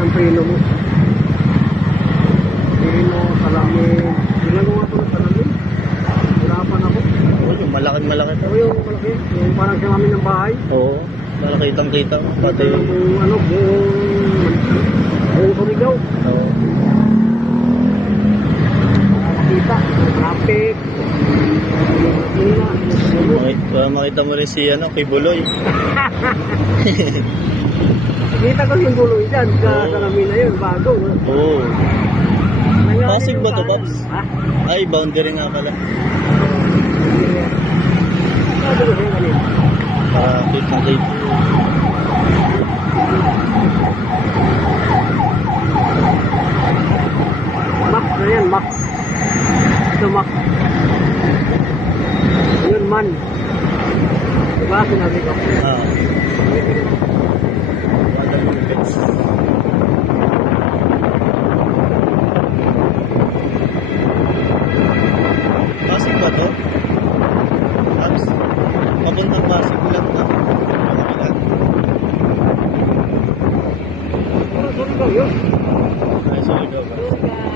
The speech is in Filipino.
ng preno mo. Preno, salamin. Ginagawa ko ng salamin. Hirapan ako. Oo, yung malaki to. Oo, yung malaki. Yung parang sa amin ng bahay. Oo, nakakitang-kita mo. Pati, Yung ano, buong Surigao. oo. Makita, traffic. Makita mo rin si kay Buloy. Kita ko yung buloy dyan sa Oo. salamin na yun, bago. Oo. Nangyari Pasig yung ba to, kanan. Pops? Ha? Ay, boundary nga pala. Sabi ko sa'yo kanina. Traffic na dito. Max na yan, Max. Ito, Max. Yun, man. Diba, sinabi ko? Ah. Pasig ba to? Pops? Papuntang Pasig lang na. Surigao yun. Ay, sorry daw. Surigao.